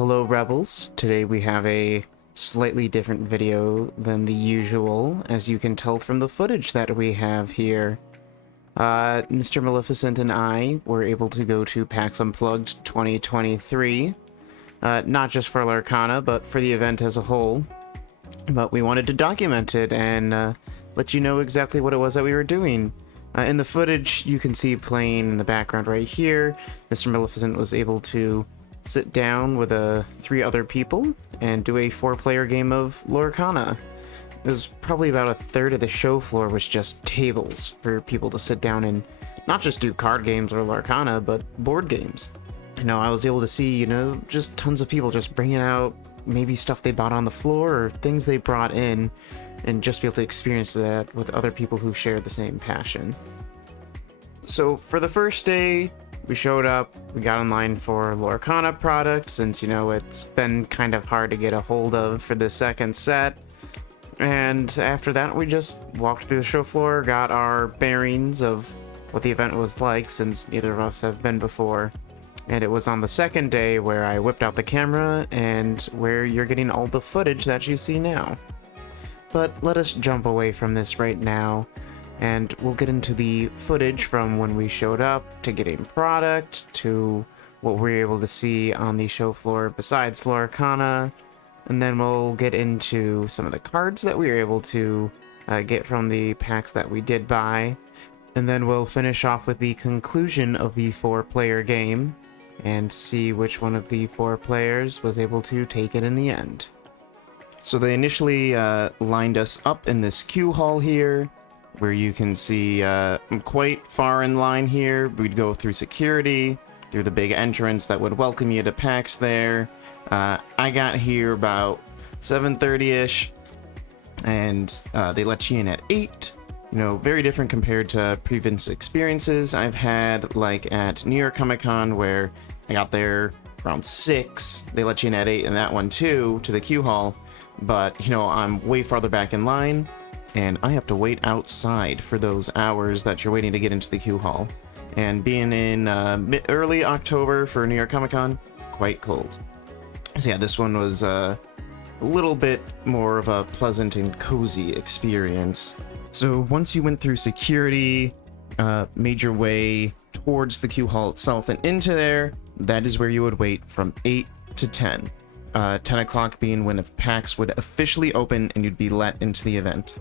Hello Rebels, today we have a slightly different video than the usual, as you can tell from the footage that we have here. Mr. Maleficent and I were able to go to Pax Unplugged 2023, not just for Lorcana, but for the event as a whole. But we wanted to document it and let you know exactly what it was that we were doing. In the footage, you can see playing in the background right here, Mr. Maleficent was able to sit down with three other people and do a 4-player game of Lorcana. It was probably about a third of the show floor was just tables for people to sit down and not just do card games or Lorcana, but board games. I was able to see, just tons of people just bringing out maybe stuff they bought on the floor or things they brought in, and just be able to experience that with other people who shared the same passion. So for the first day, we showed up, we got online for Lorcana product, since, it's been kind of hard to get a hold of for the second set. And after that, we just walked through the show floor, got our bearings of what the event was like, since neither of us have been before. And it was on the second day where I whipped out the camera and where you're getting all the footage that you see now. But let us jump away from this right now, and we'll get into the footage from when we showed up, to getting product, to what we were able to see on the show floor besides Lorcana, and then we'll get into some of the cards that we were able to get from the packs that we did buy, and then we'll finish off with the conclusion of the 4-player game, and see which one of the 4 players was able to take it in the end. So they initially lined us up in this queue hall here, where you can see quite far in line here. We'd go through security, through the big entrance that would welcome you to PAX there. I got here about 7:30ish, and they let you in at 8. Very different compared to previous experiences I've had, like at New York Comic Con, where I got there around 6. They let you in at 8 in that one too, to the queue hall. But, I'm way farther back in line, and I have to wait outside for those hours that you're waiting to get into the queue hall. And being in early October for New York Comic Con, quite cold. So yeah, this one was a little bit more of a pleasant and cozy experience. So once you went through security, made your way towards the queue hall itself and into there, that is where you would wait from 8 to 10. 10 o'clock being when PAX would officially open and you'd be let into the event.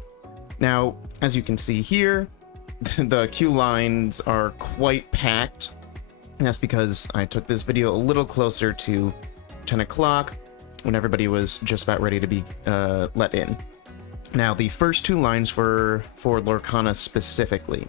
Now, as you can see here, the queue lines are quite packed. And that's because I took this video a little closer to 10 o'clock, when everybody was just about ready to be let in. Now, the first 2 lines were for Lorcana specifically.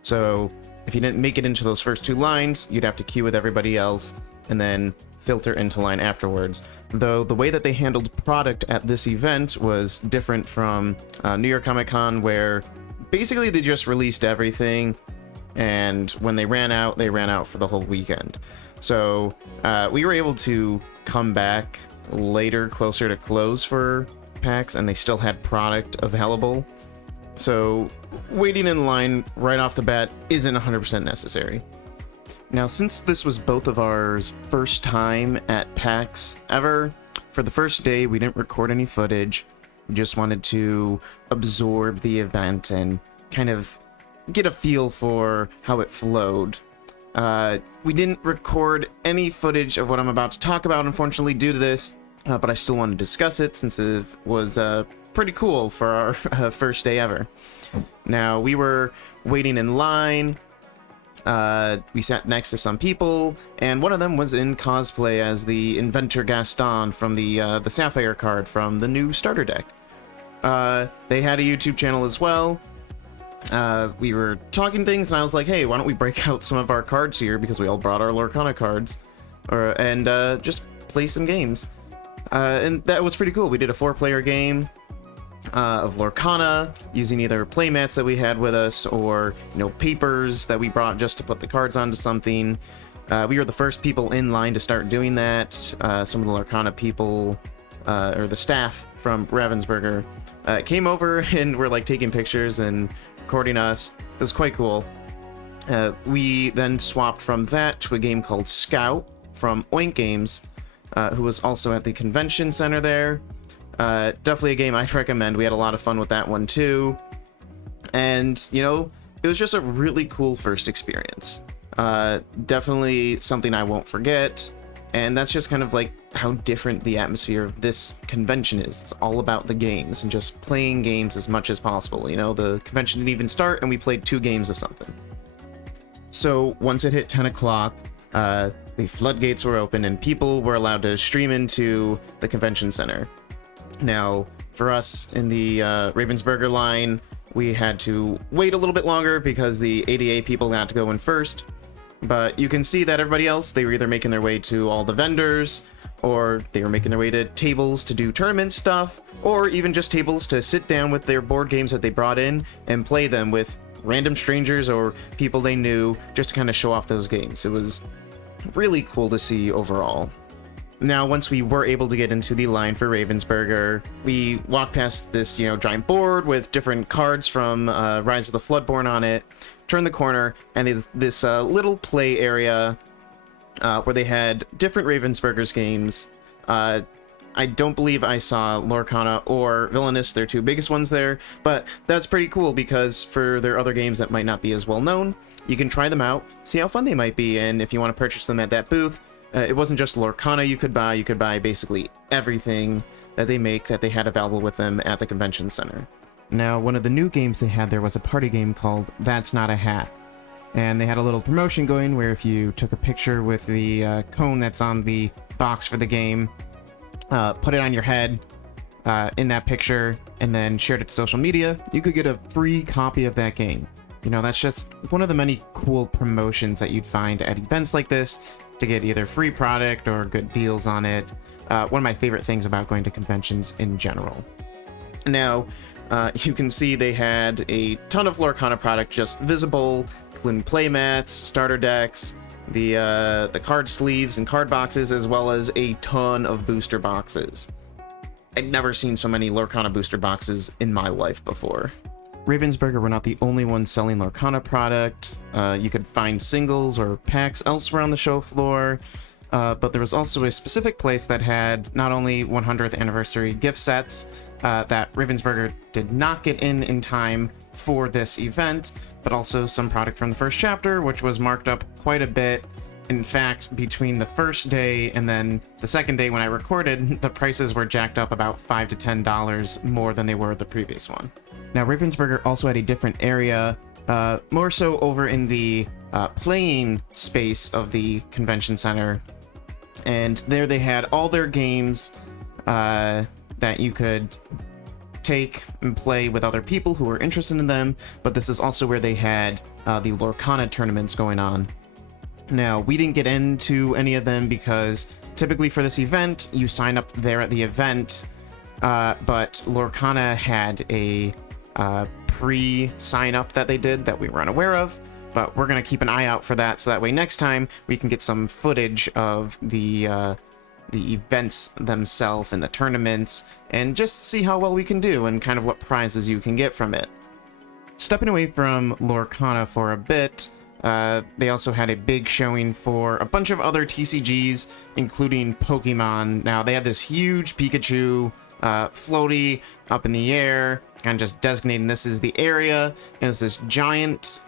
So if you didn't make it into those first 2 lines, you'd have to queue with everybody else and then filter into line afterwards. Though the way that they handled product at this event was different from New York Comic Con, where basically they just released everything, and when they ran out for the whole weekend. So we were able to come back later, closer to close for PAX, and they still had product available. So waiting in line right off the bat isn't 100% necessary. Now, since this was both of ours first time at PAX ever, for the first day we didn't record any footage. We just wanted to absorb the event and kind of get a feel for how it flowed. We didn't record any footage of what I'm about to talk about, unfortunately, due to this, but I still want to discuss it since it was pretty cool for our first day ever. Now, we were waiting in line. We sat next to some people, and one of them was in cosplay as the Inventor Gaston from the Sapphire card from the new starter deck. They had a YouTube channel as well. We were talking things, and I was like, hey, why don't we break out some of our cards here, because we all brought our Lorcana cards, and just play some games. And that was pretty cool. We did a 4-player game of Lorcana, using either playmats that we had with us or papers that we brought just to put the cards onto something. We were the first people in line to start doing that. Some of the Lorcana people, or the staff from Ravensburger, came over and were like taking pictures and recording us. It was quite cool. We then swapped from that to a game called Scout from Oink Games, who was also at the convention center there. Definitely a game I'd recommend. We had a lot of fun with that one too. And, you know, it was just a really cool first experience. Definitely something I won't forget. And that's just kind of like how different the atmosphere of this convention is. It's all about the games and just playing games as much as possible. You know, the convention didn't even start and we played 2 games of something. So once it hit 10 o'clock, the floodgates were open and people were allowed to stream into the convention center. Now, for us in the Ravensburger line, we had to wait a little bit longer because the ADA people had to go in first. But you can see that everybody else, they were either making their way to all the vendors, or they were making their way to tables to do tournament stuff, or even just tables to sit down with their board games that they brought in and play them with random strangers or people they knew, just to kind of show off those games. It was really cool to see overall. Now, once we were able to get into the line for Ravensburger, we walked past this, you know, giant board with different cards from Rise of the Floodborn on it, turned the corner, and this little play area where they had different Ravensburgers games. I don't believe I saw Lorcana or Villainous, their 2 biggest ones there, but that's pretty cool because for their other games that might not be as well known, you can try them out, see how fun they might be, and if you want to purchase them at that booth, it wasn't just Lorcana you could buy basically everything that they make that they had available with them at the convention center. Now, one of the new games they had there was a party game called That's Not a Hat. And they had a little promotion going where if you took a picture with the cone that's on the box for the game, put it on your head in that picture, and then shared it to social media, you could get a free copy of that game. You know, that's just one of the many cool promotions that you'd find at events like this to get either free product or good deals on it. One of my favorite things about going to conventions in general. Now, you can see they had a ton of Lorcana product just visible, including playmats, starter decks, the card sleeves and card boxes, as well as a ton of booster boxes. I'd never seen so many Lorcana booster boxes in my life before. Ravensburger were not the only ones selling Lorcana product. You could find singles or packs elsewhere on the show floor, but there was also a specific place that had not only 100th anniversary gift sets that Ravensburger did not get in time for this event, but also some product from the first chapter, which was marked up quite a bit. In fact, between the first day and then the second day when I recorded, the prices were jacked up about $5 to $10 more than they were the previous one. Now, Ravensburger also had a different area, more so over in the playing space of the convention center. And there they had all their games that you could take and play with other people who were interested in them, but this is also where they had the Lorcana tournaments going on. Now, we didn't get into any of them because typically for this event, you sign up there at the event, but Lorcana had a pre-sign up that they did that we were unaware of, but we're going to keep an eye out for that so that way next time we can get some footage of the events themselves and the tournaments and just see how well we can do and kind of what prizes you can get from it. Stepping away from Lorcana for a bit, they also had a big showing for a bunch of other TCGs, including Pokemon. Now, they had this huge Pikachu floaty up in the air, and just designating this as the area. And it's this giant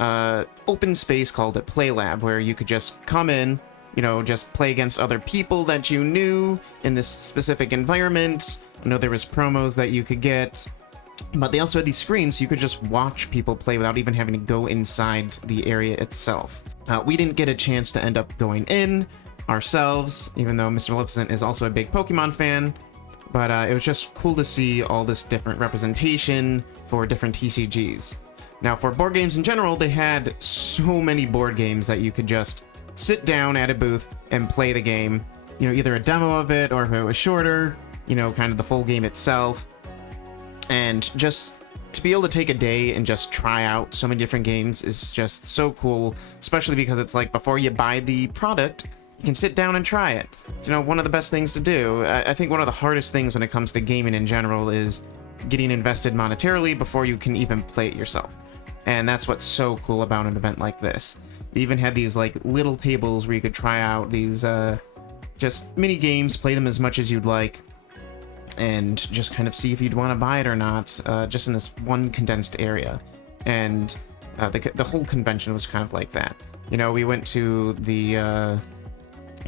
open space called a Play Lab, where you could just come in, you know, just play against other people that you knew in this specific environment. I know there was promos that you could get, but they also had these screens so you could just watch people play without even having to go inside the area itself. We didn't get a chance to end up going in ourselves, even though Mr. Maleficent is also a big Pokemon fan, but it was just cool to see all this different representation for different TCGs. Now, for board games in general, they had so many board games that you could just sit down at a booth and play the game. You know, either a demo of it, or if it was shorter, you know, kind of the full game itself. And just to be able to take a day and just try out so many different games is just so cool, especially because it's like before you buy the product, you can sit down and try it. It's, you know, one of the best things to do. I think one of the hardest things when it comes to gaming in general is getting invested monetarily before you can even play it yourself. And that's what's so cool about an event like this. They even had these like little tables where you could try out these just mini games, play them as much as you'd like, and just kind of see if you'd want to buy it or not, just in this one condensed area. And the whole convention was kind of like that. You know, we went to the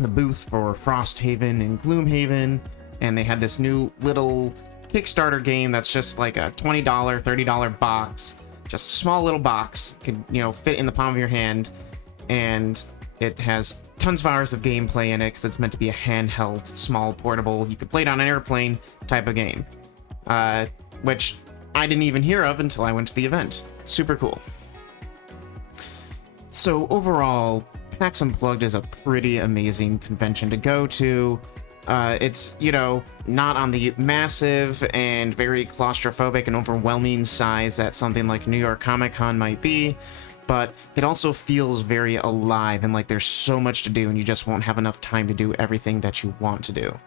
booth for Frosthaven and Gloomhaven, and they had this new little Kickstarter game that's just like a $20, $30 box, just a small little box, could, you know, fit in the palm of your hand, and it has tons of hours of gameplay in it because it's meant to be a handheld, small, portable, you could play it on an airplane type of game, which I didn't even hear of until I went to the event. Super cool. So overall, Pax Unplugged is a pretty amazing convention to go to. It's, you know, not on the massive and very claustrophobic and overwhelming size that something like New York Comic Con might be, but it also feels very alive and like there's so much to do and you just won't have enough time to do everything that you want to do.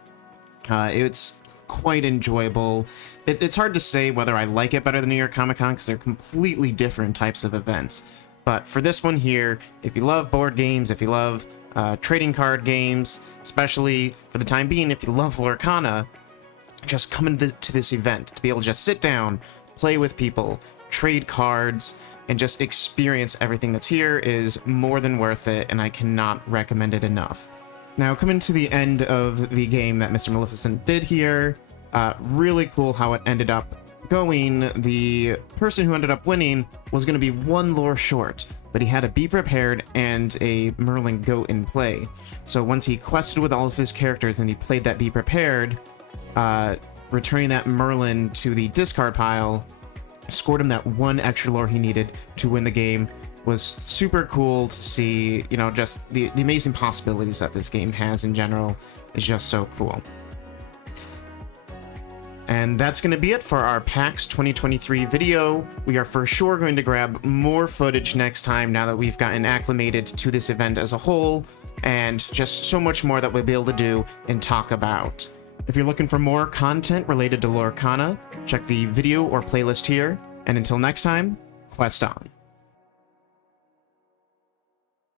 It's quite enjoyable. It's hard to say whether I like it better than New York Comic Con because they're completely different types of events. But for this one here, if you love board games, if you love trading card games, especially for the time being, if you love Lorcana, just come into this event to be able to just sit down, play with people, trade cards, and just experience everything that's here is more than worth it, and I cannot recommend it enough. Now, coming to the end of the game that Mr. Maleficent did here, really cool how it ended up going. The person who ended up winning was going to be one lore short, but he had to be prepared and a Merlin goat in play. So once he quested with all of his characters and he played that be prepared, returning that Merlin to the discard pile scored him that one extra lore he needed to win the game. Was super cool to see, you know, just the amazing possibilities that this game has in general is just so cool. And that's going to be it for our PAX 2023 video. We are for sure going to grab more footage next time now that we've gotten acclimated to this event as a whole, and just so much more that we'll be able to do and talk about. If you're looking for more content related to Lorcana, check the video or playlist here, and until next time, quest on.